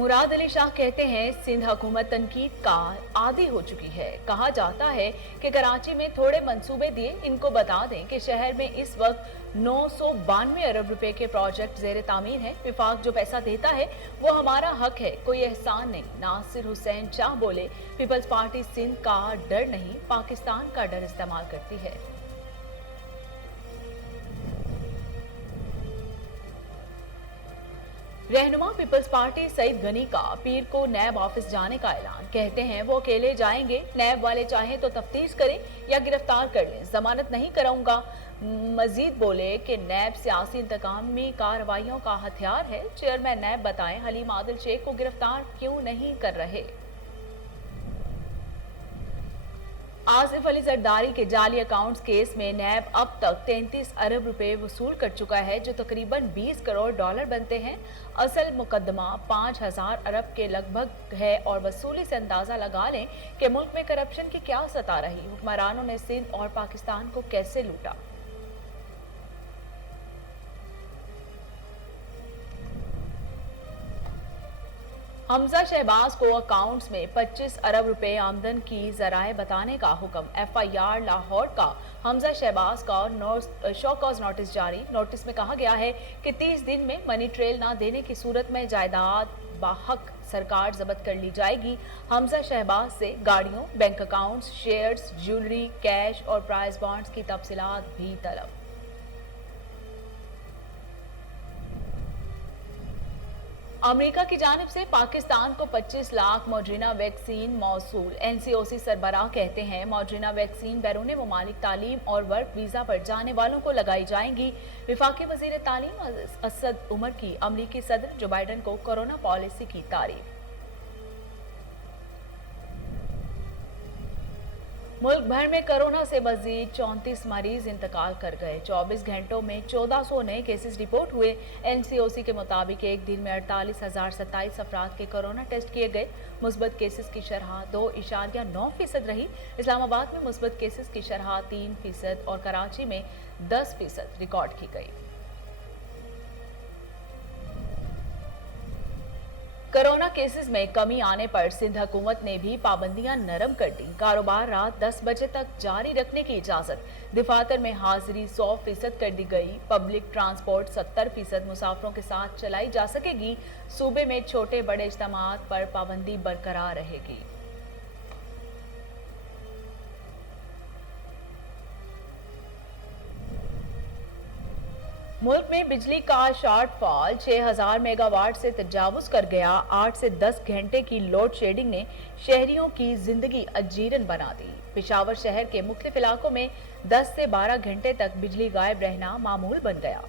मुराद अली शाह कहते हैं सिंध हुकूमत तनकीद का आदी हो चुकी है। कहा जाता है कि कराची में थोड़े मंसूबे दिए। इनको बता दें कि शहर में इस वक्त 992 अरब रुपए के प्रोजेक्ट जेर तामीर हैं। विफाक जो पैसा देता है वो हमारा हक है, कोई एहसान नहीं। नासिर हुसैन शाह बोले, पीपल्स पार्टी सिंध का डर नहीं, पाकिस्तान का डर इस्तेमाल करती है। रहनुमा पीपल्स पार्टी सईद गनी का पीर को नैब ऑफिस जाने का ऐलान। कहते हैं वो अकेले जाएंगे, नैब वाले चाहें तो तफ्तीश करें या गिरफ्तार कर लें, जमानत नहीं कराऊंगा। मजीद बोले कि नैब सियासी इंतकामी कार्रवाइयों का हथियार है। चेयरमैन नैब बताएं हलीम आदिल शेख को गिरफ्तार क्यों नहीं कर रहे। आसिफ अली जरदारी के जाली अकाउंट्स केस में नैब अब तक 33 अरब रुपए वसूल कर चुका है, जो तकरीबन 20 करोड़ डॉलर बनते हैं। असल मुकदमा 5000 अरब के लगभग है और वसूली से अंदाजा लगा लें कि मुल्क में करप्शन की क्या सता रही। हुक्मरानों ने सिंध और पाकिस्तान को कैसे लूटा। हमजा शहबाज को अकाउंट्स में 25 अरब रुपए आमदन की जराए बताने का हुक्म। FIR लाहौर का हमजा शहबाज का शो कॉज नोटिस जारी। नोटिस में कहा गया है कि 30 दिन में मनी ट्रेल ना देने की सूरत में जायदाद बाहक सरकार जब्त कर ली जाएगी। हमजा शहबाज से गाड़ियों, bank accounts, shares, jewellery, cash और प्राइज बॉन्ड्स की तफसीलात भी तलब। अमेरिका की जानिब से पाकिस्तान को 25 लाख मॉडर्ना वैक्सीन मौसूल। NCOC सरबराह कहते हैं मॉडर्ना वैक्सीन बैरून मुमालिक तालीम और वर्क वीजा पर जाने वालों को लगाई जाएंगी। विफाकी वजीर तालीम असद उमर की अमरीकी सदर जो बाइडन को कोरोना पॉलिसी की तारीफ। मुल्क भर में कोरोना से मजीद 34 मरीज इंतकाल कर गए। 24 घंटों में 1400 नए केसेस रिपोर्ट हुए। NCOC के मुताबिक एक दिन में 48,027 अफराद के कोरोना टेस्ट किए गए। मुस्बत केसेस की शरह 2.9% रही। इस्लामाबाद में मुस्बत केसेस की शरह 3% और कराची में 10% रिकॉर्ड की गई। कोरोना केसेस में कमी आने पर सिंध हुकूमत ने भी पाबंदियां नरम कर दी। कारोबार रात 10 बजे तक जारी रखने की इजाजत। दफातर में हाजिरी 100% कर दी गई। पब्लिक ट्रांसपोर्ट 70% मुसाफिरों के साथ चलाई जा सकेगी। सूबे में छोटे बड़े इज्तिमात पर पाबंदी बरकरार रहेगी। मुल्क में बिजली का शॉर्टफॉल 6000 मेगावाट से तजावुज कर गया। 8 से 10 घंटे की लोड शेडिंग ने शहरियों की जिंदगी अजीरन बना दी। पेशावर शहर के मुख्तलिफ इलाकों में 10 से 12 घंटे तक बिजली गायब रहना मामूल बन गया।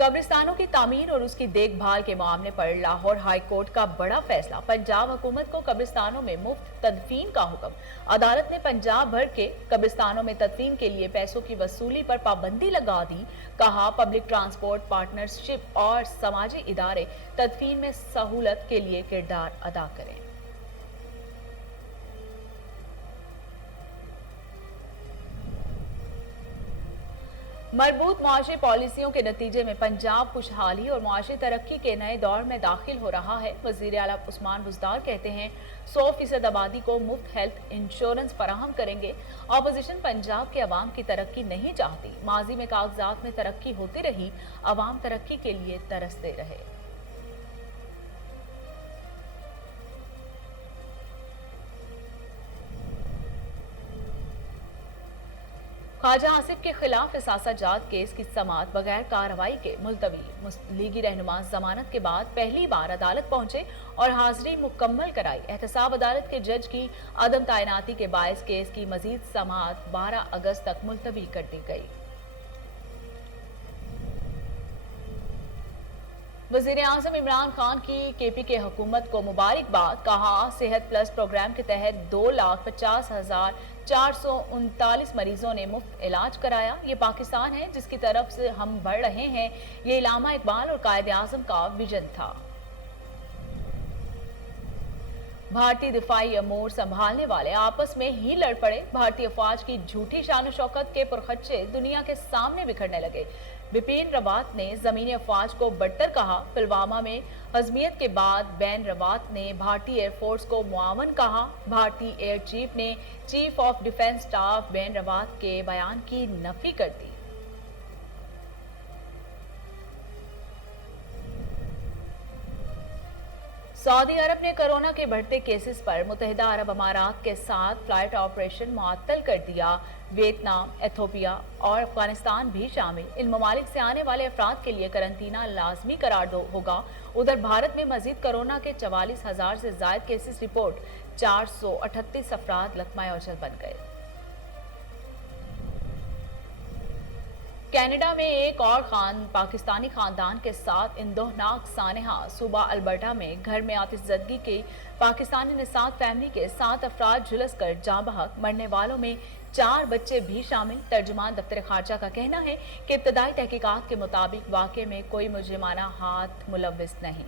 कब्रिस्तानों की तामीर और उसकी देखभाल के मामले पर लाहौर हाई कोर्ट का बड़ा फैसला। पंजाब हुकूमत को कब्रिस्तानों में मुफ्त तदफीन का हुक्म। अदालत ने पंजाब भर के कब्रिस्तानों में तदफीन के लिए पैसों की वसूली पर पाबंदी लगा दी। कहा पब्लिक ट्रांसपोर्ट पार्टनरशिप और समाजी इदारे तदफीन में सहूलत के लिए किरदार अदा करें। मजबूत मुआशी पॉलिसियों के नतीजे में पंजाब खुशहाली और मुआशी तरक्की के नए दौर में दाखिल हो रहा है। वजीर आला उस्मान बुज़दार कहते हैं 100% आबादी को मुफ्त हेल्थ इंश्योरेंस फराहम करेंगे। अपोजिशन पंजाब के अवाम की तरक्की नहीं चाहती। माजी में कागजात में तरक्की होती रही, अवाम तरक्की के लिए तरसते रहे। ख्वाजा आसिफ के खिलाफ इसासाजात केस की समाअत बगैर कार्रवाई के मुलतवी। लीगी रहनुमा जमानत के बाद पहली बार अदालत पहुंचे और हाजिरी मुकम्मल कराई। एहतसाब अदालत के जज की अदम तैनाती के बायस केस की मजीद समाअत 12 अगस्त तक मुलतवी कर दी गई। वजीर आजम इमरान खान की KPK हुकूमत को मुबारकबाद। कहा सेहत प्लस प्रोग्राम के तहत 2,50,439 मरीजों ने मुफ्त इलाज कराया। ये पाकिस्तान है जिसकी तरफ से हम बढ़ रहे हैं। ये इलामा इकबाल और कायद आजम का विजन था। भारतीय दिफाई अमूर संभालने वाले आपस में ही लड़ पड़े। भारतीय फौज की झूठी शान शौकत के पुरखच्चे दुनिया के सामने बिखरने लगे। बिपिन रावत ने जमीनी अफवाज को बदतर कहा। पुलवामा में हजमियत के बाद बैन रावत ने भारतीय एयरफोर्स को मुआवन कहा। भारतीय एयर चीफ ने chief of defence staff ban Rawat के बयान की नफी कर दी। सऊदी अरब ने कोरोना के बढ़ते केसेस पर मुत्तहिदा अरब अमारात के साथ फ्लाइट ऑपरेशन मुअत्तल कर दिया। वियतनाम, एथोपिया और अफगानिस्तान भी शामिल। इन ममालिक से आने वाले अफराद के लिए करंतना लाजमी करार होगा। उधर भारत में मजीद कोरोना के 44,000 से ज्यादा केसेस रिपोर्ट। 438 अफराद लकमा औजल बन गए। कनाडा में एक और पाकिस्तानी खानदान के साथ इंदोहनाक सानेहा। सूबा अल्बर्टा में घर में आतिशज़दगी की पाकिस्तानी निसात फैमिली के 7 अफराद झुलस कर जाँ बहक। मरने वालों में 4 बच्चे भी शामिल। तर्जुमान दफ्तर खारजा का कहना है कि इब्तदाई तहकीकात के मुताबिक वाक़े में कोई मुजरिमाना हाथ मुलव्विस नहीं।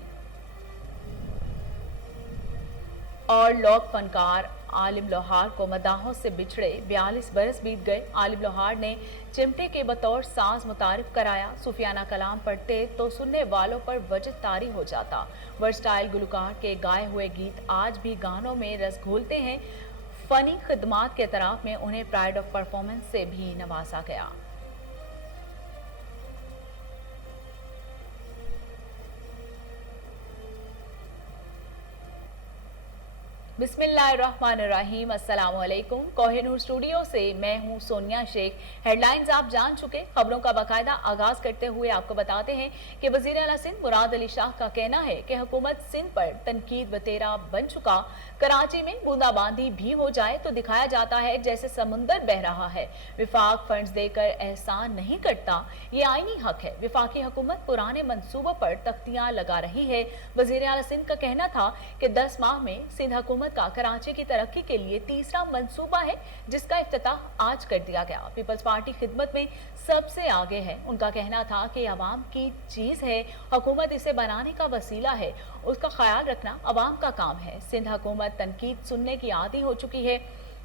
और लोक फनकार आलिम लोहार को मदाहों से बिछड़े 42 बरस बीत गए। आलिम लोहार ने चिमटे के बतौर साज मुतारिफ कराया। सूफियाना कलाम पढ़ते तो सुनने वालों पर वजद तारी हो जाता। वर्सटाइल गुलकार के गाए हुए गीत आज भी गानों में रस घोलते हैं। फनी खिदमात के तरफ में उन्हें प्राइड ऑफ परफॉर्मेंस से भी नवाजा गया। बिस्मिल्लाहिर्रहमानिर्रहीम। अस्सलाम वालेकुम। कोहिनूर स्टूडियो से मैं हूं सोनिया शेख। हेडलाइंस आप जान चुके। खबरों का बाकायदा आगाज करते हुए आपको बताते हैं कि वजीर आला सिंध मुराद अली शाह का कहना है कि हुकूमत सिंध पर तनकीद बतेरा बन चुका। कराची में बूंदाबांदी भी हो जाए तो दिखाया जाता है जैसे समुंदर बह रहा है। विफाक फंड्स देकर एहसान नहीं करता, ये आईनी हक है। विफाकी हुकूमत पुराने मंसूबों पर तख्तियां लगा रही है। वजीर आला सिंध का कहना था कि 10 माह में सिंध हुकूमत का कराची की तरक्की के लिए तीसरा मंसूबा है, जिसका इफ्तिताह आज कर दिया गया। पीपल्स पार्टी खिदमत में सबसे आगे है। उनका कहना था कि अवाम की चीज है, हुकूमत इसे बनाने का वसीला है, उसका ख्याल रखना अवाम का काम है। सिंध हुकूमत तनकीद सुनने की आदी हो चुकी है।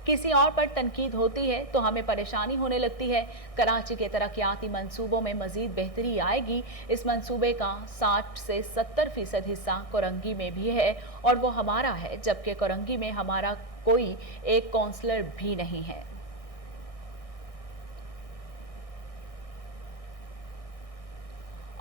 किसी और पर तनकीद होती है तो हमें परेशानी होने लगती है। कराची के तरक्याती मंसूबों में मजीद बेहतरी आएगी। इस मंसूबे का 60 से 70% हिस्सा कोरंगी में भी है और वो हमारा है, जबकि कोरंगी में हमारा कोई एक काउंसलर भी नहीं है।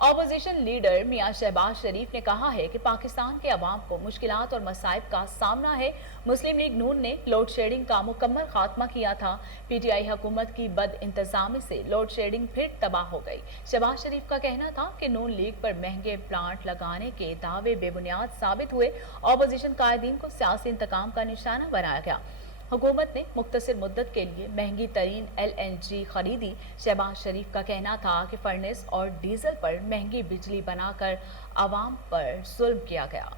ऑपोजिशन लीडर मियां शहबाज शरीफ ने कहा है कि पाकिस्तान के अवाम को मुश्किलात और मसाइब का सामना है। मुस्लिम लीग नून ने लोड शेडिंग का मुकम्मल खात्मा किया था। पीटीआई हुकूमत की बद इंतजामी से लोड शेडिंग फिर तबाह हो गई। शहबाज शरीफ का कहना था कि नून लीग पर महंगे प्लांट लगाने के दावे बेबुनियाद साबित हुए। ऑपोजिशन कायदीन को सियासी इंतकाम का निशाना बनाया गया। हुकूमत ने मुख्तसर मुद्दत के लिए महंगी तरीन LNG खरीदी। शहबाज शरीफ का कहना था कि फर्नेस और डीजल पर महंगी बिजली बनाकर आवाम पर जुल्म किया गया।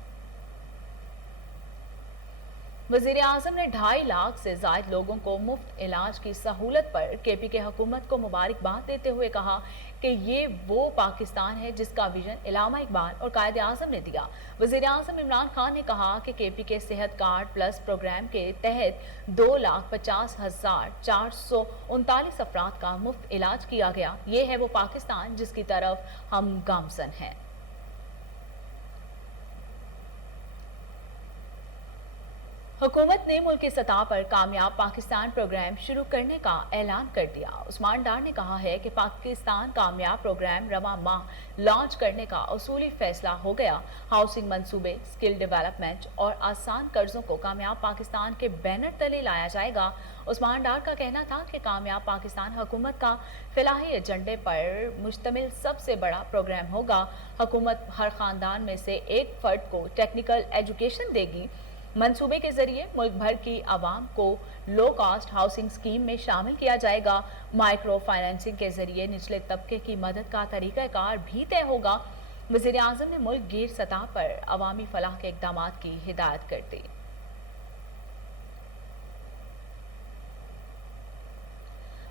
वजीर आजम ने 2.5 लाख से ज्यादा लोगों को मुफ्त इलाज की सहूलत पर KP के हुकूमत को मुबारकबाद देते हुए कहा कि ये वो पाकिस्तान है जिसका विजन इलामा इकबाल और कायदे आजम ने दिया। वजीर आजम इमरान खान ने कहा कि KP के सेहत कार्ड प्लस प्रोग्राम के तहत 2,50,439 अफराद का मुफ्त इलाज किया गया। ये है वो पाकिस्तान जिसकी तरफ हम गामजन हैं। हुकूमत ने मुल्क की सतह पर कामयाब पाकिस्तान प्रोग्राम शुरू करने का ऐलान कर दिया। उस्मान डार ने कहा है कि पाकिस्तान कामयाब प्रोग्राम रवा माह लॉन्च करने का उसूली फैसला हो गया। हाउसिंग मंसूबे, स्किल डेवलपमेंट और आसान कर्जों को कामयाब पाकिस्तान के बैनर तले लाया जाएगा। उस्मान डार का कहना था कि कामयाब पाकिस्तान हुकूमत का फलाही एजेंडे पर मुश्तमिल सबसे बड़ा प्रोग्राम होगा। हुकूमत हर खानदान में से एक फर्द को टेक्निकल एजुकेशन देगी। मंसूबे के जरिए मुल्क भर की आवाम को लो कॉस्ट हाउसिंग स्कीम में शामिल किया जाएगा। माइक्रो फाइनेंसिंग के जरिए निचले तबके की मदद का तरीकाकार भी तय होगा। वज़ीर आज़म ने मुल्क गिर सतह पर अवामी फलाह के इक़दाम की हिदायत कर दी।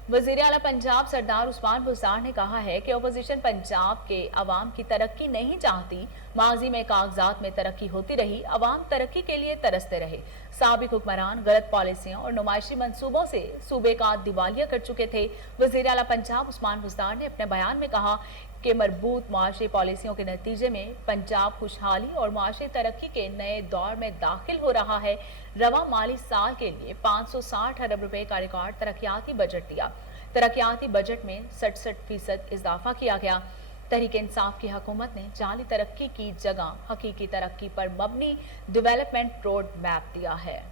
वज़ीर आला पंजाब सरदार उस्मान बुज़दार ने कहा है कि अपोजिशन पंजाब के अवाम की तरक्की नहीं चाहती। माजी में कागजात में तरक्की होती रही, अवाम तरक्की के लिए तरसते रहे। साबिक हुक्मरान गलत पॉलिसियों और नुमाइशी मंसूबों से सूबे का दिवालिया कर चुके थे। वज़ीर आला पंजाब उस्मान बुज़दार ने अपने बयान में कहा कि मरबूत मुआशी पॉलिसियों के नतीजे में पंजाब खुशहाली और मुआशी तरक्की के नए दौर में दाखिल हो रहा है। रवा माली साल के लिए 560 अरब रुपए का रिकॉर्ड तरक्याती बजट दिया। तरक्याती बजट में 67% इजाफा किया गया। तहरीक इंसाफ की हुकूमत ने जाली तरक्की की जगह हकीकी तरक्की पर मबनी डेवलपमेंट रोड मैप दिया है।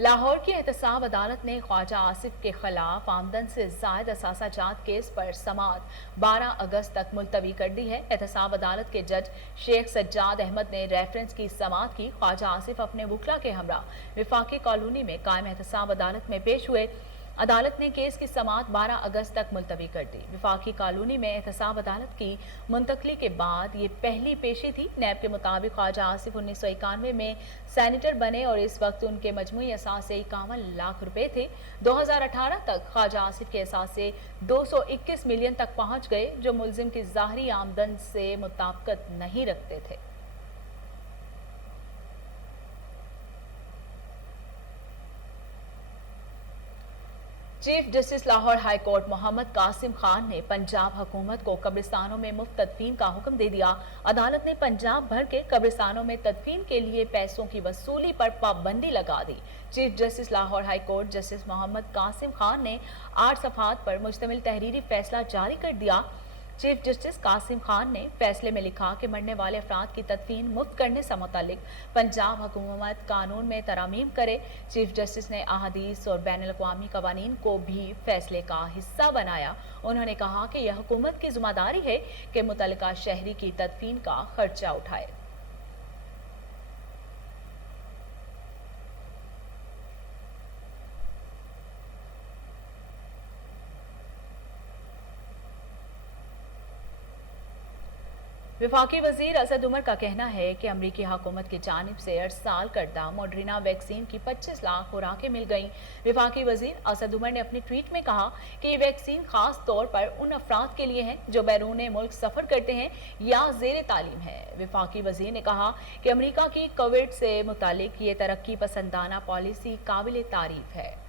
लाहौर की एहतसाब अदालत ने ख्वाजा आसिफ के खिलाफ आमदन से जायद असासा जात केस पर समाअत 12 अगस्त तक मुलतवी कर दी है। एहतसाब अदालत के जज शेख सज्जाद अहमद ने रेफरेंस की समाअत की। ख्वाजा आसिफ अपने वकला के हमरा विफाकी कॉलोनी में कायम एहतसाब अदालत में पेश हुए। अदालत ने केस की समाअत 12 अगस्त तक मुलतवी कर दी। विफाकी कॉलोनी में एहतसाब अदालत की मुंतकली के बाद ये पहली पेशी थी। नैब के मुताबिक ख्वाजा आसिफ 1991 में सैनिटर बने और इस वक्त उनके मजमूई असासे 51 लाख रुपए थे। 2018 तक ख्वाजा आसिफ के असासे 221 मिलियन तक पहुंच गए, जो मुलजिम की ज़ाहरी आमदन से मुताबिकत नहीं रखते थे। Chief justice Lahore high court Mohammad Qasim Khan ने पंजाब हुकूमत को कब्रिस्तानों में मुफ्त तदफीन का हुक्म दे दिया। अदालत ने पंजाब भर के कब्रिस्तानों में तदफीन के लिए पैसों की वसूली पर पाबंदी लगा दी। Chief justice Lahore high court justice Mohammad Qasim Khan ने 8 सफ़हात पर मुश्तमिल तहरीरी फैसला जारी कर दिया। चीफ जस्टिस कासिम खान ने फैसले में लिखा कि मरने वाले अफराद की तदफीन मुफ्त करने से मुतालिक पंजाब हुकूमत कानून में तरामीम करे। चीफ जस्टिस ने अहादीस और बैनुल अक़वामी कवानीन को भी फैसले का हिस्सा बनाया। उन्होंने कहा कि यह हुकूमत की जिम्मेदारी है कि मुतल्लिका शहरी की तदफीन का खर्चा उठाए। वफाकी वजीर असद उमर का कहना है कि अमरीकी हुकूमत की जानिब से अरसाल करदा मॉडर्ना वैक्सीन की 25 लाख खुराकें मिल गईं। वफाकी वजीर असद उमर ने अपने ट्वीट में कहा कि ये वैक्सीन खास तौर पर उन अफराद के लिए है जो बैरून मुल्क सफ़र करते हैं या ज़ेर तालीम है। वफाकी वजीर ने कहा कि अमरीका की कोविड से मुतालिक ये तरक्की पसंदाना पॉलिसी काबिल तारीफ है।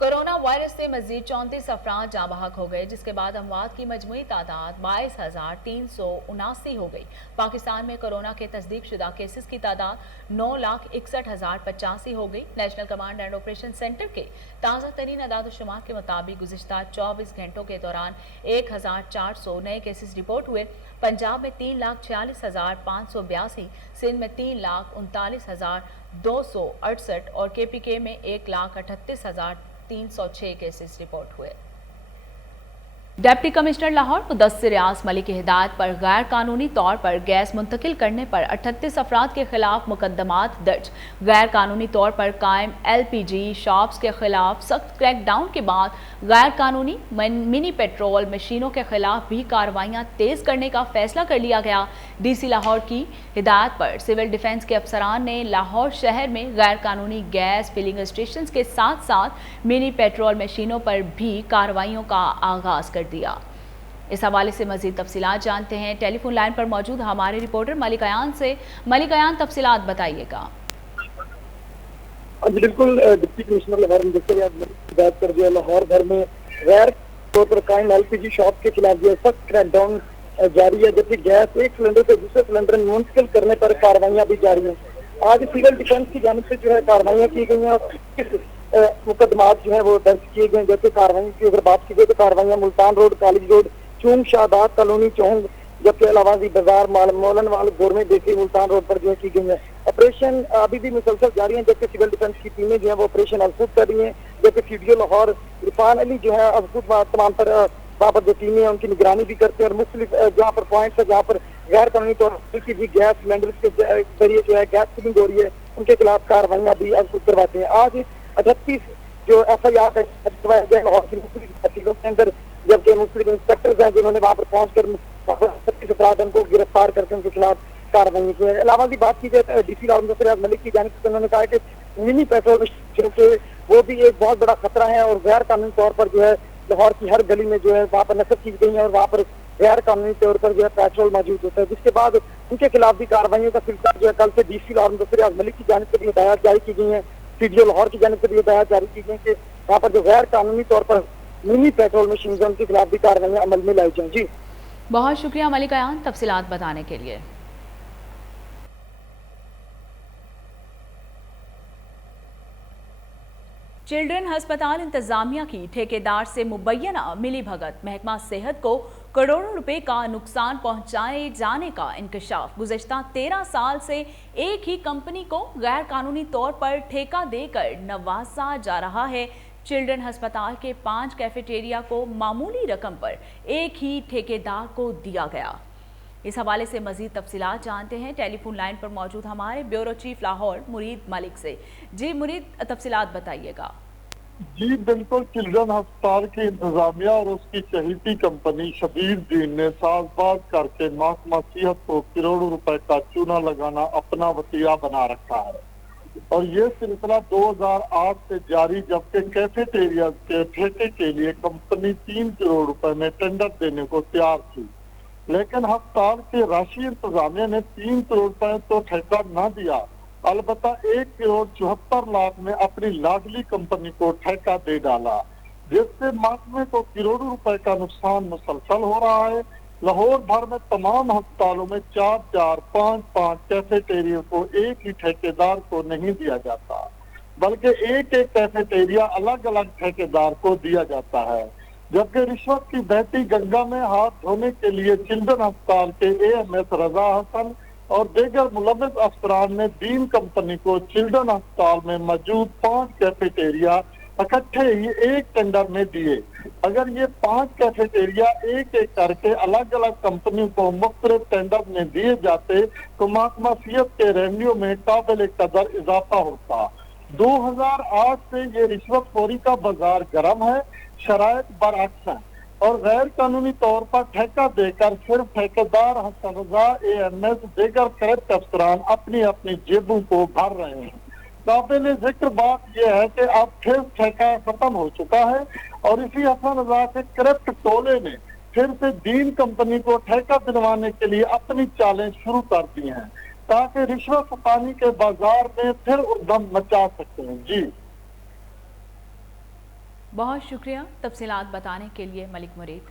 कोरोना वायरस से मजीद 34 अफराद जाँ बहक हो गए, जिसके बाद अमवात की मजमूई तादाद 22,379 हो गई। पाकिस्तान में कोरोना के तस्दीक शुदा केसेस की तादाद 9,61,085 हो गई। National command and operation centre के ताज़ा तरीन अदाद-ओ-शुमार के मुताबिक गुज़िश्ता 24 घंटों के दौरान 1,400 नए केसेस रिपोर्ट हुए। पंजाब में 3,46,582, सिंध में 3,39,268 और KPK में 1,38,306 केसेस रिपोर्ट हुए। डिप्टी कमिश्नर लाहौर मुदस्सिर रियाज मलिक की हिदायत पर गैर कानूनी तौर पर गैस मुंतकिल करने पर 38 अफराद के खिलाफ मुकदमात दर्ज। गैर कानूनी तौर पर कायम LPG शॉप्स के खिलाफ सख्त क्रैकडाउन के बाद गैर कानूनी मिनी पेट्रोल मशीनों के खिलाफ भी कार्रवाइयां तेज करने का फैसला कर लिया गया। DC लाहौर की हिदायत पर सिविल डिफेंस के अफसरान ने लाहौर शहर में गैर कानूनी गैस फिलिंग स्टेशन के साथ साथ मिनी पेट्रोल मशीनों पर भी कार्रवाइयों का आगाज कर दिया। इस हवाले से मजीद तफसीलात जानते हैं टेलीफोन लाइन पर मौजूद हमारे रिपोर्टर मलिक अयान से। मलिक अयान, तफसीलात बताइएगा। बिल्कुल, डिप्टी कमिश्नर लाहौर हिदायत कर दिया लाहौर भर में गैर तौर पर कायम LPG शॉप के खिलाफ जो सख्त क्रैकडाउन जारी है, जबकि गैस एक सिलेंडर से दूसरे सिलेंडर में मुंतकिल करने पर कार्रवाइयां भी जारी हैं। आज सिविल डिफेंस की जानिब से जो है कार्रवाइयां की गई हैं। मुकदमात जो है वो दर्ज किए गए। जैसे कार्रवाई की अगर बात की जाए तो कार्रवाइयां Multan road, college road, Chung, शादात कॉलोनी, चौंग, जबकि अलावाजी बाजार, मोलनवाल, गोरमे देसी, मुल्तान रोड पर जो है की गई है। ऑपरेशन अभी भी मुसलसल जारी है, जबकि सिविल डिफेंस की टीमें जो है वो ऑपरेशन अवसूद कर रही है। जबकि CDO लाहौर इरफान अली जो है अवसूद तमाम पर बाबत जो टीमें हैं उनकी निगरानी भी करते हैं और मुख्तलिफ जहाँ पर पॉइंट्स है जहाँ पर गैर कानूनी तौर पर भी गैस सिलेंडर के जरिए जो है गैस फिलिंग हो रही है, उनके खिलाफ कार्रवाइयां भी अवसूद करवाते हैं। आज 38 जो FIR लाहौर की मुख्तलिफ तहसीलों के अंदर جبکہ مختلف انسپیکٹرز ہیں جنہوں نے وہاں پر پہنچ کر 36 افراد کو گرفتار کر کے ان کے خلاف کارروائی کی ہے۔ علاوہ کی بات کی جائے ڈی سی لاہور مظفر ریاض ملک کی جانب سے انہوں نے کہا کہ منی پیٹرول کے وہ بھی ایک بہت بڑا خطرہ ہے اور غیر قانونی طور پر جو ہے لاہور کی ہر گلی میں جو ہے وہاں پر نصب کی گئی ہے اور وہاں پر غیر قانونی طور پر جو ہے پیٹرول موجود ہوتا ہے، جس کے بعد ان کے خلاف بھی کارروائیوں کا سلسلہ جو ہے کل سے ڈی سی لاہور مظفر ریاض ملک کی جانب سے بھی ہدایات جاری کی گئی ہیں، سی ڈی او لاہور کی جانب سے بھی ہدایات جاری کی گئی کہ وہاں پر جو غیر قانونی طور پر منی پیٹرول مشین ہے ان کے خلاف بھی کارروائیاں عمل میں لائی جائیں۔ جی بہت شکریہ ملک ایان تفصیلات بتانے کے لیے۔ چلڈرن ہسپتال انتظامیہ کی ٹھیکیدار سے مبینہ ملی بھگت، محکمہ صحت کو کروڑوں روپے کا نقصان پہنچائے جانے کا انکشاف۔ گزشتہ 13 سال سے ایک ہی کمپنی کو غیر قانونی طور پر ٹھیکہ دے کر نوازا جا رہا ہے۔ چلڈرن ہسپتال کے 5 کیفیٹیریا کو معمولی رقم پر ایک ہی ٹھیکیدار کو دیا گیا۔ اس حوالے سے مزید تفصیلات جانتے ہیں ٹیلی فون لائن پر موجود ہمارے بیورو چیف لاہور مرید ملک سے۔ جی مرید، تفصیلات بتائیے گا۔ جی بالکل، چلڈرن ہسپتال کی انتظامیہ اور اس کی چہیتی کمپنی شبیر دین نے ساز باز کر کے محکمہ صحت کو کروڑوں روپے کا چونا لگانا اپنا وطیرہ بنا رکھا ہے، اور یہ سلسلہ 2008 سے جاری، جبکہ کیفیٹیریا کے ٹھیکے کے لیے کمپنی 3 کروڑ روپے میں ٹینڈر دینے کو تیار تھی، لیکن ہسپتال کے راشی انتظامیہ نے 3 کروڑ روپے تو ٹھیکہ نہ دیا، البتہ 1 کروڑ 74 لاکھ میں اپنی لاڈلی کمپنی کو ٹھیکہ دے ڈالا، جس سے محکمے کو کروڑوں روپے کا نقصان مسلسل ہو رہا ہے۔ لاہور بھر میں تمام ہسپتالوں میں 4 5 کیفیٹیریا کو ایک ہی ٹھیکیدار کو نہیں دیا جاتا، بلکہ ایک کیفیٹیریا الگ الگ ٹھیکیدار کو دیا جاتا ہے، جبکہ رشوت کی بہتی گنگا میں ہاتھ دھونے کے لیے چلڈرن ہسپتال کے AMS رضا حسن اور دیگر ملوث افسران نے دین کمپنی کو چلڈرن ہسپتال میں موجود 5 کیفیٹیریا اکٹھے ہی ایک ٹینڈر میں دیے۔ اگر یہ 5 کیفیٹیریا ایک ایک کر کے الگ الگ کمپنیوں کو مختلف ٹینڈر میں دیے جاتے تو محکمہ صحت کے ریونیو میں قابل قدر اضافہ ہوتا۔ 2008 سے یہ رشوت خوری کا بازار گرم ہے، شرائط برعکس ہیں، اور غیر قانونی طور پر ٹھیکہ دے کر صرف ٹھیکیدار حسن رضا AMS دیگر کرپٹ افسران اپنی اپنی جیبوں کو بھر رہے ہیں۔ قابل ذکر بات یہ ہے کہ اب پھر ٹھیکہ ختم ہو چکا ہے، اور اسی حسن رضا کے کرپٹ ٹولے نے پھر سے دین کمپنی کو ٹھیکہ دلوانے کے لیے اپنی چالیں شروع کر دی ہیں، تاکہ رشوت ستانی کے بازار میں پھر ادھم مچا سکتے ہیں۔ جی بہت شکریہ تفصیلات بتانے کے لیے ملک مرید۔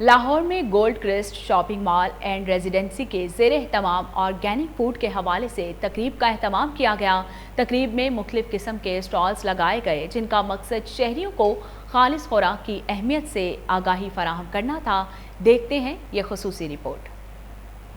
لاہور میں gold Crest shopping mall and residency کے زیر اہتمام آرگینک فوڈ کے حوالے سے تقریب کا اہتمام کیا گیا۔ تقریب میں مختلف قسم کے اسٹالز لگائے گئے، جن کا مقصد شہریوں کو خالص خوراک کی اہمیت سے آگاہی فراہم کرنا تھا۔ دیکھتے ہیں یہ خصوصی رپورٹ۔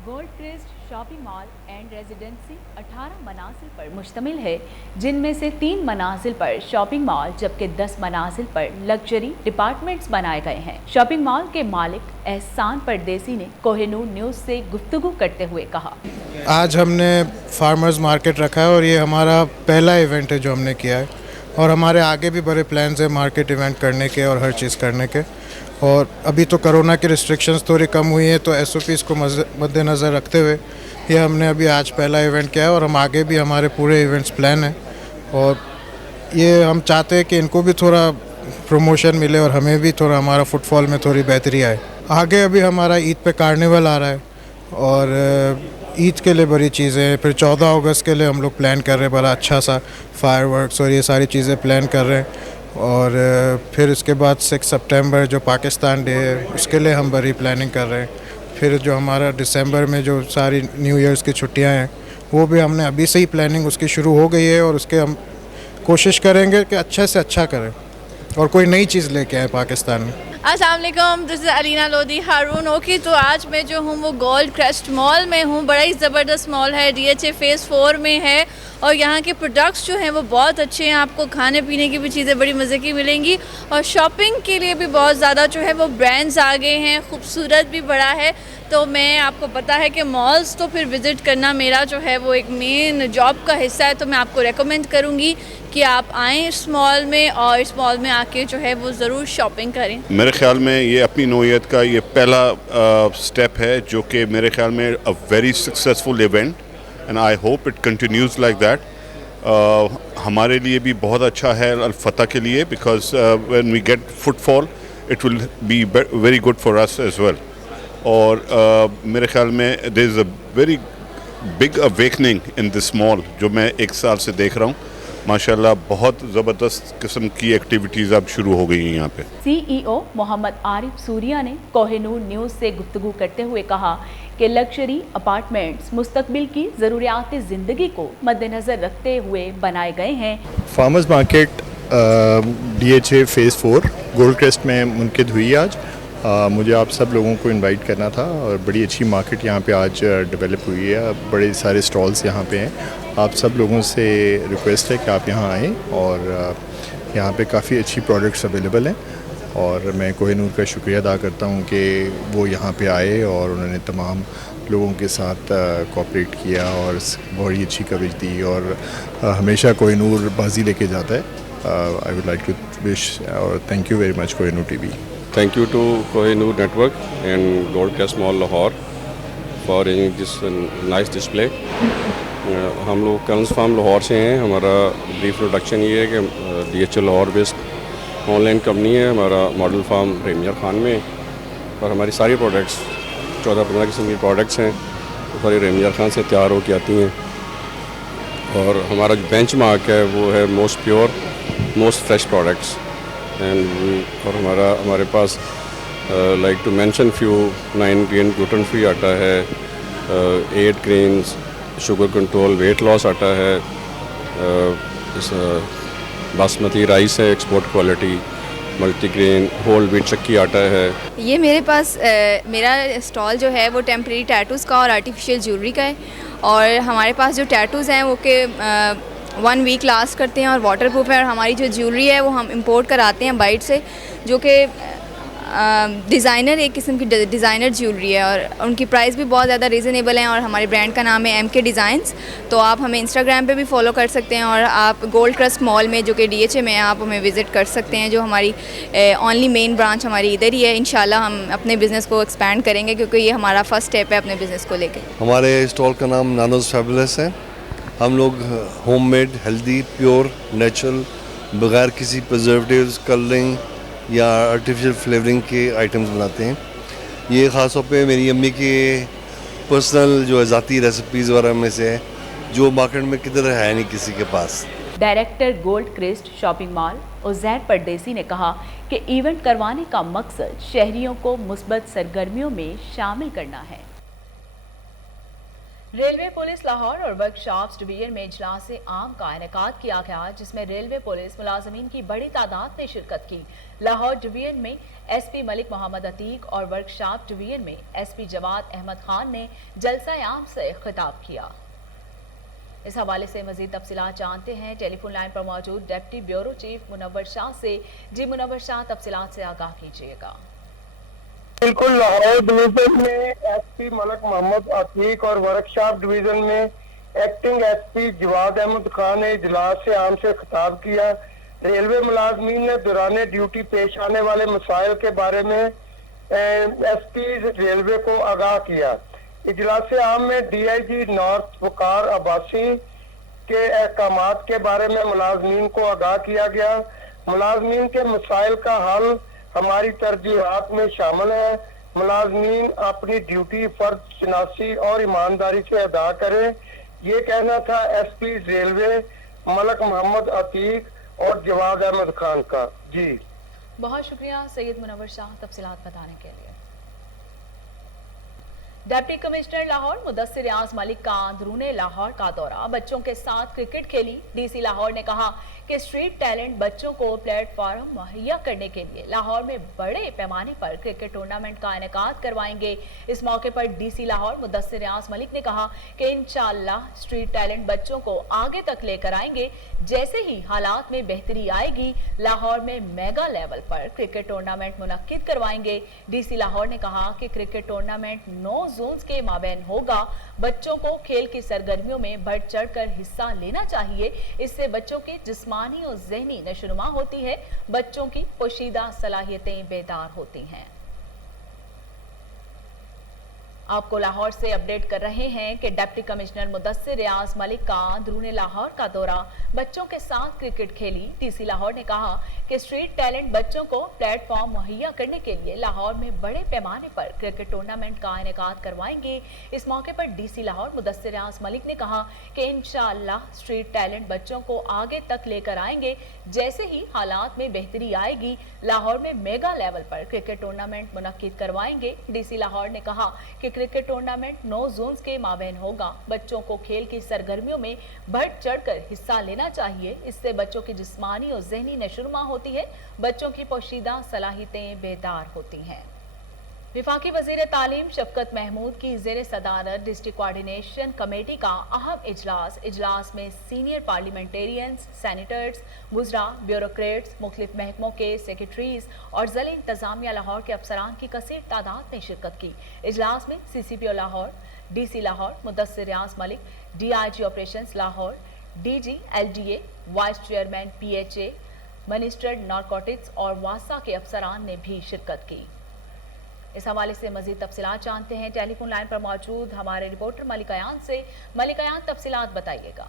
Gold Crest shopping mall and residency 18 منازل پر مشتمل ہے، جن میں سے 3 منازل پر شاپنگ مال جبکہ 10 منازل پر لگژری ڈپارٹمنٹس بنائے گئے ہیں۔ شاپنگ مال کے مالک احسان پردیسی نے کوہ نور نیوز سے گفتگو کرتے ہوئے کہا، آج ہم نے فارمرز مارکیٹ رکھا ہے اور یہ ہمارا پہلا ایونٹ ہے جو ہم نے کیا ہے، اور ہمارے آگے بھی بڑے پلانز ہیں مارکیٹ ایونٹ کرنے کے اور ہر چیز کرنے کے، اور ابھی تو کرونا کی ریسٹرکشنز تھوڑی کم ہوئی ہیں تو SOPs کو مد نظر رکھتے ہوئے یہ ہم نے ابھی آج پہلا ایونٹ کیا ہے، اور ہم آگے بھی ہمارے پورے ایونٹس پلان ہیں، اور یہ ہم چاہتے ہیں کہ ان کو بھی تھوڑا پروموشن ملے اور ہمیں بھی تھوڑا ہمارا فٹ فال میں تھوڑی بہتری آئے۔ آگے ابھی ہمارا عید پہ کارنیول آ رہا ہے، اور عید کے لیے بڑی چیزیں ہیں، پھر 14 اگست کے لیے ہم لوگ پلان کر رہے ہیں بڑا اچھا سا فائر ورکس اور یہ ساری چیزیں پلان کر رہے ہیں، اور پھر اس کے بعد 6 سپٹمبر جو پاکستان ڈے ہے اس کے لیے ہم بڑی پلاننگ کر رہے ہیں۔ پھر جو ہمارا دسمبر میں جو ساری نیو ایئرس کی چھٹیاں ہیں وہ بھی ہم نے ابھی سے ہی پلاننگ اس کی شروع ہو گئی ہے، اور اس کے ہم کوشش کریں گے کہ اچھے سے اچھا کریں اور کوئی نئی چیز لے کے آئیں پاکستان میں۔ السلام علیکم، دس از علینا لودھی ہارون۔ اوکے، تو آج میں جو ہوں وہ گولڈ کرسٹ مال میں ہوں، بڑا ہی زبردست مال ہے، DHA فیز 4 میں ہے، اور یہاں کے پروڈکٹس جو ہیں وہ بہت اچھے ہیں، آپ کو کھانے پینے کی بھی چیزیں بڑی مزے کی ملیں گی، اور شاپنگ کے لیے بھی بہت زیادہ جو ہے وہ برانڈز آ گئے ہیں، خوبصورت بھی بڑا ہے۔ تو میں آپ کو پتا ہے کہ مالز تو پھر وزٹ کرنا میرا جو ہے وہ ایک مین جاب کا حصہ ہے، تو میں آپ کو ریکمینڈ کروں گی کہ آپ آئیں اس مال میں اور اس مال میں آ کے جو ہے وہ ضرور شاپنگ کریں. میرے خیال میں یہ اپنی نوعیت کا یہ پہلا سٹیپ ہے جو کہ میرے خیال میں a very successful event and I hope it continues like that. ہمارے لیے بھی بہت اچھا ہے الفتح کے لیے because when we get footfall it will be very good for us as well. اور میرے خیال میں there is a very big awakening in this mall جو میں ایک سال سے دیکھ رہا ہوں. ماشاءاللہ بہت زبردست قسم کی ایکٹیویٹیز اب شروع ہو گئی ہیں یہاں پہ. سی ای او محمد عارف سوریا نے کوہ نور نیوز سے گفتگو کرتے ہوئے کہا کہ لگژری اپارٹمنٹس مستقبل کی ضروریات زندگی کو مد نظر رکھتے ہوئے بنائے گئے ہیں. Farmers market D H A phase 4 Gold Crest میں منعقد ہوئی آج. مجھے آپ سب لوگوں کو انوائٹ کرنا تھا اور بڑی اچھی مارکیٹ یہاں پہ آج ڈیولپ ہوئی ہے. بڑے سارے اسٹالس یہاں پہ ہیں. آپ سب لوگوں سے ریکویسٹ ہے کہ آپ یہاں آئیں اور یہاں پہ کافی اچھی پروڈکٹس اویلیبل ہیں اور میں کوہ نور کا شکریہ ادا کرتا ہوں کہ وہ یہاں پہ آئے اور انہوں نے تمام لوگوں کے ساتھ کوآپریٹ کیا اور بڑی اچھی کوریج دی اور ہمیشہ کوہ نور بازی لے کے جاتا ہے. I would like to wish اور thank you very much Koh Noor T V. Thank you to Kohinoor Network and Gold Crest Mall Lahore for arranging this nice display. ہم لوگ کرنز فارم لاہور سے ہیں. ہمارا بریف انٹروڈکشن یہ ہے کہ D H O Lahore based online company ہے. ہمارا ماڈل فارم پریمیئر خان میں اور ہماری ساری پروڈکٹس 14-15 قسم کی پروڈکٹس ہیں ساری پریمیئر خان سے تیار ہو کے آتی ہیں. اور ہمارا جو بینچ مارک ہے وہ ہے most pure most fresh products. اور ہمارے پاس like to mention few 9 grain gluten free آٹا ہے, 8 grains sugar control weight loss آٹا ہے, باسمتی رائس ہے export quality, multi grain whole wheat چکی آٹا ہے. یہ میرے پاس میرا اسٹال جو ہے وہ ٹیمپریری ٹیٹوز کا اور آرٹیفیشیل جیولری کا ہے. اور ہمارے پاس جو ٹیٹوز ہیں وہ کہ 1 ویک لاسٹ کرتے ہیں اور واٹر پروف ہے. اور ہماری جو جیولری ہے وہ ہم امپورٹ کراتے ہیں بائٹ سے جو کہ ڈیزائنر ایک قسم کی ڈیزائنر جیولری ہے اور ان کی پرائس بھی بہت زیادہ ریزنیبل ہیں. اور ہمارے برانڈ کا نام ہے ایم کے ڈیزائنس. تو آپ ہمیں انسٹاگرام پہ بھی فالو کر سکتے ہیں اور آپ گولڈ کرسٹ مال میں جو کہ ڈی ایچ اے میں آپ ہمیں وزٹ کر سکتے ہیں. جو ہماری اونلی مین برانچ ہماری ادھر ہی ہے. انشاءاللہ ہم اپنے بزنس کو ایکسپینڈ کریں گے کیونکہ یہ ہمارا فرسٹ اسٹیپ ہے اپنے بزنس کو لے کے. ہمارے اسٹال کا نام نانوز فیبولس ہے. ہم لوگ home made healthy pure natural بغیر کسی پرزرویٹیوز کلرنگ یا آرٹیفیشیل فلیورنگ کے آئٹمز بناتے ہیں. یہ خاص طور پہ میری امی کے پرسنل جو ذاتی ریسیپیز وغیرہ میں سے ہے جو مارکیٹ میں کدھر ہے نہیں کسی کے پاس. Director Gold Crest shopping mall Uzair Pardesi نے کہا کہ ایونٹ کروانے کا مقصد شہریوں کو مثبت سرگرمیوں میں شامل کرنا ہے. ریلوے پولیس لاہور اور ورک شاپس ڈویژن میں اجلاس عام کا انعقاد کیا گیا جس میں ریلوے پولیس ملازمین کی بڑی تعداد نے شرکت کی. لاہور ڈویژن میں ایس پی ملک محمد عتیق اور ورک شاپ ڈویژن میں ایس پی جواد احمد خان نے جلسہ عام سے خطاب کیا. اس حوالے سے مزید تفصیلات جانتے ہیں ٹیلی فون لائن پر موجود ڈپٹی بیورو چیف منور شاہ سے. جی منور شاہ, تفصیلات سے آگاہ کیجیے گا. بالکل, لاہور ڈویژن میں ایس پی ملک محمد عتیق اور ورک شاپ ڈویژن میں ایکٹنگ ایس پی جواد احمد خان نے اجلاس عام سے خطاب کیا. ریلوے ملازمین نے دوران ڈیوٹی پیش آنے والے مسائل کے بارے میں ایس پی ریلوے کو آگاہ کیا. اجلاس عام میں ڈی آئی جی نارتھ وقار عباسی کے احکامات کے بارے میں ملازمین کو آگاہ کیا گیا. ملازمین کے مسائل کا حل ہماری ترجیحات میں شامل ہے. ملازمین اپنی ڈیوٹی فرض شناسی اور ایمانداری سے ادا کریں, یہ کہنا تھا ایس پی ریلوے ملک محمد عتیق اور جواد احمد خان کا. جی بہت شکریہ سید منور شاہ تفصیلات بتانے کے لیے. ڈپٹی کمشنر لاہور مدثر ریاض ملک کا اندرون لاہور کا دورہ, بچوں کے ساتھ کرکٹ کھیلی. ڈی سی لاہور نے کہا کہ اسٹریٹ ٹیلنٹ بچوں کو پلیٹ فارم مہیا کرنے کے لیے لاہور میں بڑے پیمانے پر کرکٹ ٹورنامنٹ کا انعقاد کروائیں گے. اس موقع پر ڈی سی لاہور مدثر ریاض ملک نے کہا کہ انشاءاللہ اسٹریٹ ٹیلنٹ بچوں کو آگے تک لے کر آئیں گے. جیسے ہی حالات میں بہتری آئے گی لاہور میں میگا لیول پر کرکٹ ٹورنامنٹ منعقد کروائیں گے. ڈی سی لاہور نے کہا کہ کرکٹ ٹورنامنٹ 9 زونز کے مابین ہوگا. بچوں کو کھیل کی سرگرمیوں میں بڑھ چڑھ کر حصہ لینا چاہیے. اس سے بچوں کے جسمانی जिस्मानी और ज़हनी नशोनुमा होती है, बच्चों की पोशीदा सलाहियतें बेदार होती हैं। आपको लाहौर से अपडेट कर रहे हैं कि डिप्टी कमिश्नर मुदस्सिर रियाज मलिक का अंदरून लाहौर का दौरा, बच्चों के साथ क्रिकेट खेली। डीसी लाहौर ने कहा कि स्ट्रीट टैलेंट बच्चों को प्लेटफॉर्म मुहैया करने के लिए लाहौर में बड़े पैमाने पर क्रिकेट टूर्नामेंट का इनेकाद करवाएंगे। इस मौके पर डीसी लाहौर मुदस्सिर रियाज मलिक ने कहा कि इंशाअल्लाह स्ट्रीट टैलेंट बच्चों को आगे तक लेकर आएंगे। जैसे ही हालात में बेहतरी आएगी, लाहौर में मेगा लेवल पर क्रिकेट टूर्नामेंट मुनक्किद करवाएंगे। डीसी लाहौर ने कहा कि क्रिकेट टूर्नामेंट 9 जोन्स के माबैन होगा। बच्चों को खेल की सरगर्मियों में बढ़ चढ़कर हिस्सा लेना चाहिए। इससे बच्चों की जिस्मानी और ज़हनी नशोनुमा होती है, बच्चों की पोशीदा सलाहियतें बेदार होती हैं। विफाकी वज़ीर तालीम शफकत महमूद की ज़ेर सदारत डिस्ट्रिक्ट कोऑर्डिनेशन कमेटी का अहम इजलास में सीनियर पार्लियामेंटेरियंस, सैनिटर्स, वुज़रा, ब्यूरोक्रेट्स, मुख्तलिफ महकमों के सेक्रेटरीज और ज़िला इंतज़ामिया लाहौर के अफसरान की कसीर तादाद ने शिरकत की। इजलास में CCPO Lahore, DC Lahore Mudassir Riaz Malik, DIG operations Lahore, DG LDA, vice chairman PHA, minister narcotics और वासा के अफसरान ने भी शिरकत की। इस हवाले से मजीद तफसीलात जानते हैं टेलीफोन लाइन पर मौजूद हमारे रिपोर्टर मलिक अयान से। मलिक अयान, तफसीलात बताइएगा।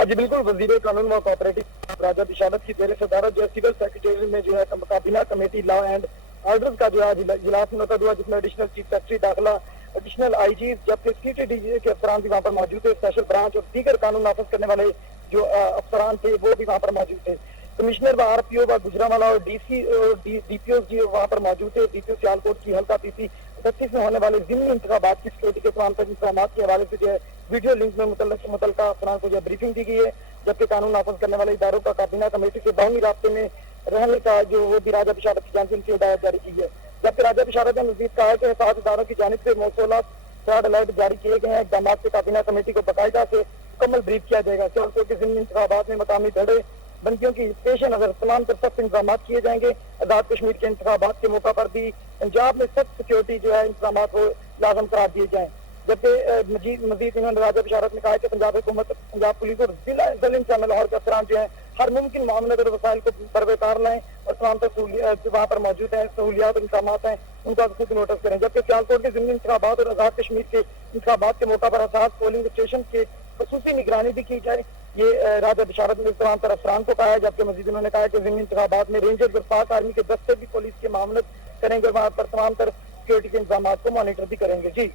जी बिल्कुल, वजीर कानून व कोऑपरेटिव राजा बिशारत की ज़ेर सदारत जो सिविल सेक्रेटरी में जो है काबीना कमेटी लॉ एंड ऑर्डर्स का जो है इजलास मुनक़द हुआ, जिसमें एडिशनल चीफ सेक्रेटरी दाखिला, एडिशनल IG, जबकि सिटी DG के अफसरान भी वहाँ पर मौजूद थे। स्पेशल ब्रांच और दीगर कानून नाफिज करने वाले जो अफसरान थे वो भी वहाँ पर मौजूद थे। कमिश्नर व RPO व गुजरांवाला और DC और DPO जी वहाँ पर मौजूद थे। DPO सियालकोट की हल्का PC 31 में होने वाले ज़िमनी इंतखाबात की सिक्योरिटी के तमाम तर इंतजाम के हवाले से जो है वीडियो लिंक में मुतल्लिका अफसरान को जो है ब्रीफिंग दी गई है। जबकि कानून नाफिज करने वाले इदारों का काबीना कमेटी से बाहमी राब्ते में रहने का जो वो भी राजा बिशारत की जानिब से हिदायत जारी की है। जबकि राजा बिशारत ने मज़ीद कहा है कि 7 इदारों की जानिब से मौसूला फ्रॉड अलर्ट जारी किए गए हैं। इक़दाम से काबीना कमेटी को बाकायदा से मुकम्मल ब्रीफ किया जाएगा। सियालकोट के ज़िमनी इंतखाबात में मकामी धड़े बंदियों की पेश नजर तमाम तर सख्त इंतजाम किए जाएंगे। आज़ाद कश्मीर के इंतखाबात के मौका पर भी पंजाब में सख्त सिक्योरिटी जो है इंतजाम को लाजम करार दिए जाएं। जबकि मजीद इन्होंने राजा बिशारत ने कहा कि पंजाब हुकूमत, पंजाब पुलिस और जिला इंतजामिया लाहौर के अफसरान जो है हर मुमकिन मामले और वसाइल को बरकरार लाएं और तमाम तर जो वहाँ पर मौजूद हैं सहूलियात और इंतजाम हैं उनका खुद नोटिस करें। जबकि सियालकोट के ज़िमनी इंतखाबात और आज़ाद कश्मीर के इंतखाबात के मौका पर असास पोलिंग स्टेशन के खसूसी निगरानी भी की जाए, ये राजा बिशारत ने तमाम तर अफसरान को कहा है। जबकि मजीद उन्होंने कहा है कि ज़िमनी इंतखाबात में रेंजर्स और पाक आर्मी के दस्ते भी पुलिस की मामलत करेंगे, वहाँ पर तमाम तर सिक्योरिटी के इंतजाम को मॉनिटर भी करेंगे। जी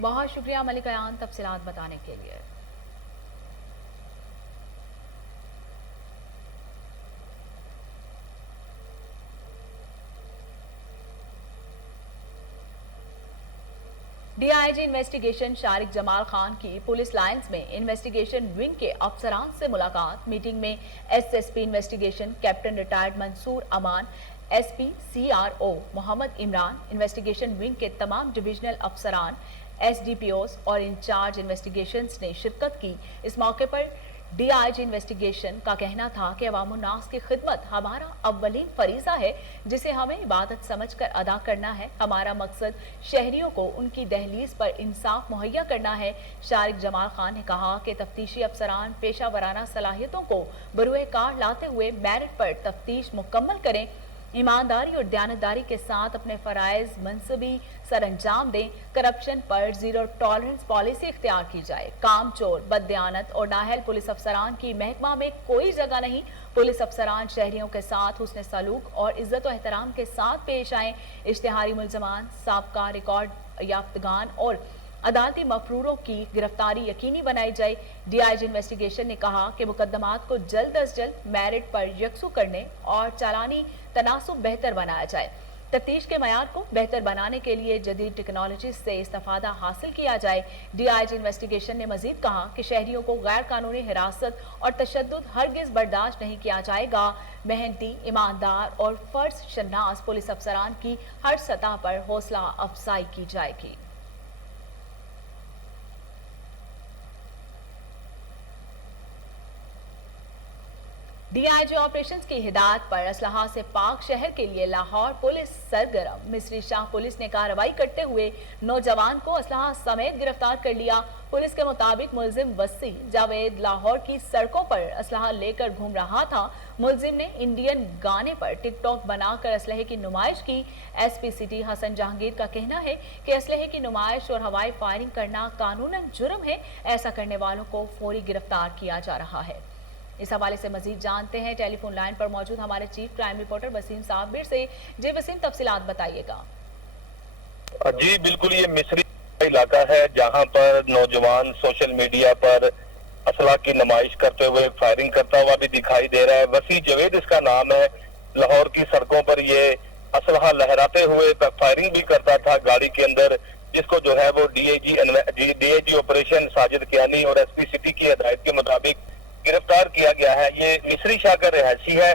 बहुत शुक्रिया मलिक अयान तफसीलात बताने के लिए। DIG इन्वेस्टिगेशन शारिक जमाल खान की पुलिस लाइंस में इन्वेस्टिगेशन विंग के अफसरान से मुलाकात। मीटिंग में SSP investigation captain retired Mansoor Aman, SP CRO Mohammad Imran, investigation wing के तमाम डिविजनल अफसरान, SDPOs और इंचार्ज इन्वेस्टिगेशंस ने शिरकत की। इस मौके पर DIG इन्वेस्टिगेशन का कहना था कि अवामुन्नास की खिदमत हमारा अव्वलीन फरीजा है, जिसे हमें इबादत समझकर अदा करना है। हमारा मकसद शहरियों को उनकी दहलीज पर इंसाफ मुहैया करना है। शारिक जमाल खान ने कहा कि तफ्तीशी अफसरान पेशा वराना सलाहियतों को बरूए कार लाते हुए मेरिट पर तफ्तीश मुकम्मल करें, ईमानदारी और दयानतदारी के साथ अपने फ़राइज़ मनसबी सरअंजाम दें। करप्शन पर ज़ीरो टॉलरेंस पॉलिसी इख्तियार की जाए। काम चोर, बददियानत और नाहल पुलिस अफसरान की महकमा में कोई जगह नहीं। पुलिस अफसरान शहरियों के साथ हुस्न सलूक और इज्जत व एहतराम के साथ पेश आएँ। इश्तिहारी मुलजमान, साबका रिकॉर्ड याफ्तगान और अदालती मफरूरों की गिरफ्तारी यकीनी बनाई जाए। DIG इन्वेस्टिगेशन ने कहा कि मुकदमात को जल्द अज जल्द मेरिट पर यकसू करने और चालानी तनासुब बेहतर बनाया जाए। तफ्तीश के मयार को बेहतर बनाने के लिए जदीद टेक्नोलॉजी से इस्तेफादा हासिल किया जाए। DIG इन्वेस्टिगेशन ने मजीद कहा कि शहरियों को गैर कानूनी हिरासत और तशद्दुद हरगिज बर्दाश्त नहीं किया जाएगा। मेहनती, ईमानदार और फर्ज शनास पुलिस अफसरान की हर सतह पर हौसला अफजाई की जाएगी। DIG ऑपरेशंस की हिदायत पर असलहा से पाक शहर के लिए लाहौर पुलिस सरगर्म। मिस्री शाह पुलिस ने कार्रवाई करते हुए नौजवान को असलहा समेत गिरफ्तार कर लिया। पुलिस के मुताबिक मुलजिम वसी जावेद लाहौर की सड़कों पर असलहा लेकर घूम रहा था। मुलजिम ने इंडियन गाने पर टिकटॉक बनाकर असलहे की नुमाइश की। SP सिटी हसन जहांगीर का कहना है कि असलहे की नुमाइश और हवाई फायरिंग करना कानूनन जुर्म है। ऐसा करने वालों को फौरी गिरफ्तार किया जा रहा है। इस हवाले से मजीद जानते हैं टेलीफोन लाइन पर मौजूद हमारे chief crime reporter Waseem Sabir से। जी वसीम, तफसीलात बताइएगा। जी बिल्कुल, ये मिस्री इलाका है जहां पर नौजवान सोशल मीडिया पर असला की नुमाइश करते हुए फायरिंग करता हुआ भी दिखाई दे रहा है। वसी जवेद इसका नाम है। लाहौर की सड़कों पर ये असलहा लहराते हुए फायरिंग भी करता था गाड़ी के अंदर, जिसको जो है वो DIG ऑपरेशन साजिद कियानी और SP सिटी की हिदायत के मुताबिक गिरफ्तार किया गया है। ये मिस्री शाह का रिहायशी है,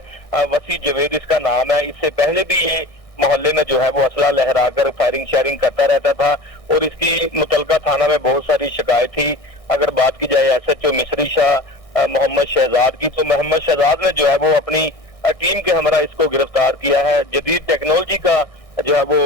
वसी जवेद इसका नाम है। इससे पहले भी ये मोहल्ले में जो है वो असला लहराकर फायरिंग शायरिंग करता रहता था और इसकी मुतलका थाना में बहुत सारी शिकायत थी। अगर बात की जाए SHO मिस्री शाह मोहम्मद शहजाद की, तो मोहम्मद शहजाद ने जो है वो अपनी टीम के हमरा इसको गिरफ्तार किया है। जदीद टेक्नोलॉजी का जो है वो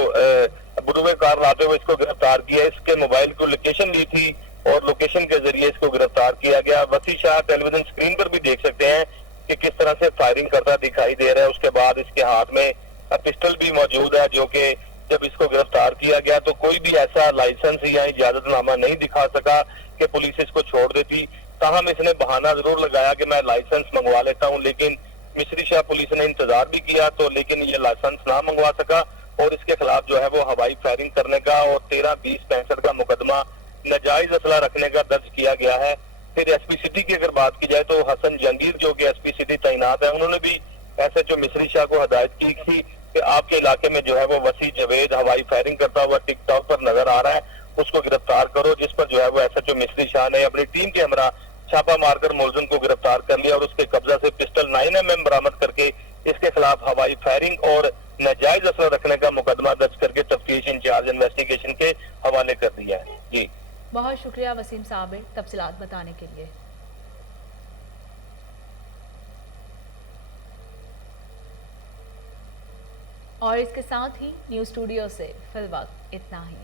बुरुए कार लाते हुए इसको गिरफ्तार किया। इसके मोबाइल को लोकेशन ली थी और लोकेशन के जरिए इसको गिरफ्तार किया गया। वसी शाह टेलीविजन स्क्रीन पर भी देख सकते हैं कि किस तरह से फायरिंग करता दिखाई दे रहा है। उसके बाद इसके हाथ में पिस्टल भी मौजूद है, जो कि जब इसको गिरफ्तार किया गया तो कोई भी ऐसा लाइसेंस या इजाजतनामा नहीं दिखा सका कि पुलिस इसको छोड़ देती। ताहम इसने बहाना जरूर लगाया कि मैं लाइसेंस मंगवा लेता हूँ, लेकिन मिस्री शाह पुलिस ने इंतजार भी किया तो लेकिन ये लाइसेंस ना मंगवा सका और इसके खिलाफ जो है वो हवाई फायरिंग करने का और 13-20-65 का मुकदमा नाजायज असला रखने का दर्ज किया गया है। फिर SP सिटी की अगर बात की जाए तो हसन जहांगीर जो कि SP सिटी तैनात है, उन्होंने भी SHO मिस्री शाह को हिदायत की थी कि आपके इलाके में जो है वो वसी जवेद हवाई फायरिंग करता हुआ टिकटॉक पर नजर आ रहा है, उसको गिरफ्तार करो। जिस पर जो है वो SHO मिस्री शाह ने अपनी टीम के हमरा छापा मारकर मुलजिम को गिरफ्तार कर लिया और उसके कब्जा से पिस्टल 9mm बरामद करके इसके खिलाफ हवाई फायरिंग और नाजायज असला रखने का मुकदमा दर्ज करके तफ्तीश इंचार्ज इन्वेस्टिगेशन के हवाले कर दिया है। जी बहुत शुक्रिया वसीम साबिर तफसीलात बताने के लिए। और इसके साथ ही न्यूज़ स्टूडियो से फिल वक्त इतना ही।